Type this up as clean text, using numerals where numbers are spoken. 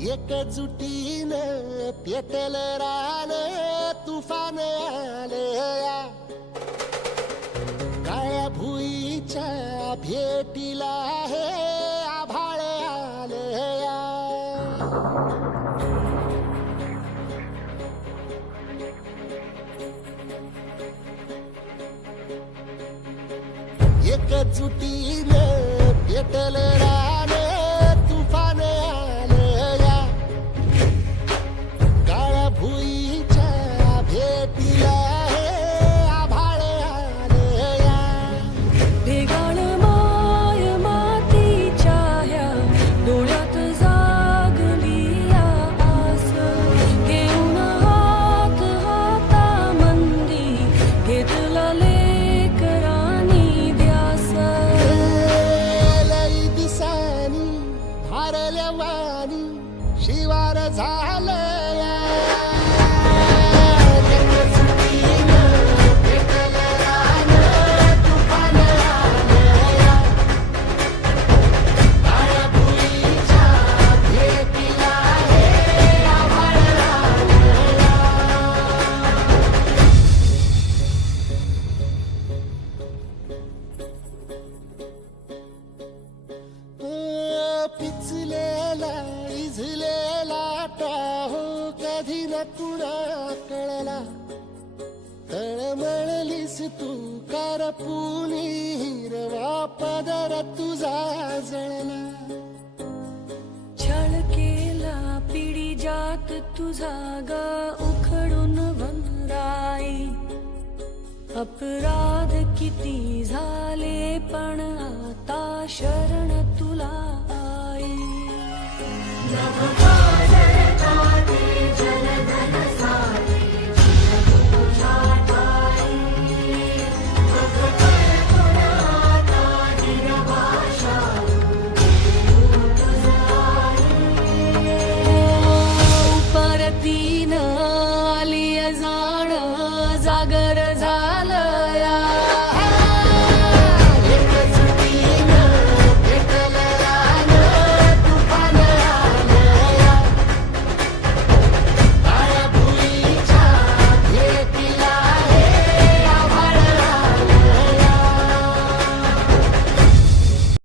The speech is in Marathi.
एकजुटीनं पेटल रान तुफान आलया काळ्या भुईच्या भेटीला हे आभाळ आलया एकजुटीनं पेटल रान तुफान आलया काळ्या भुईच्या भेटीला हे आभाळ आलया ढेगाळ माय मातीच्या ह्या डोळ्यात जागली आस घेऊन हात हातामंदी घेतला लेकरांनी ध्यास लई दिसानी भारल्या वाणी शिवार झालया एकजुटीनं पेटल रान तुफान आलया काळ्या भुईच्या भेटीला हे आभाळ आलया पिचलेला इझलेला टाहो कधी न कुणा कळला तळमळलीस तू करपुनी हिरवा पदर तुझा जळला छळ केला पिढी जात तुझा ग उखडून वनराई अपराध किती झाले पण आता शरण तुला आई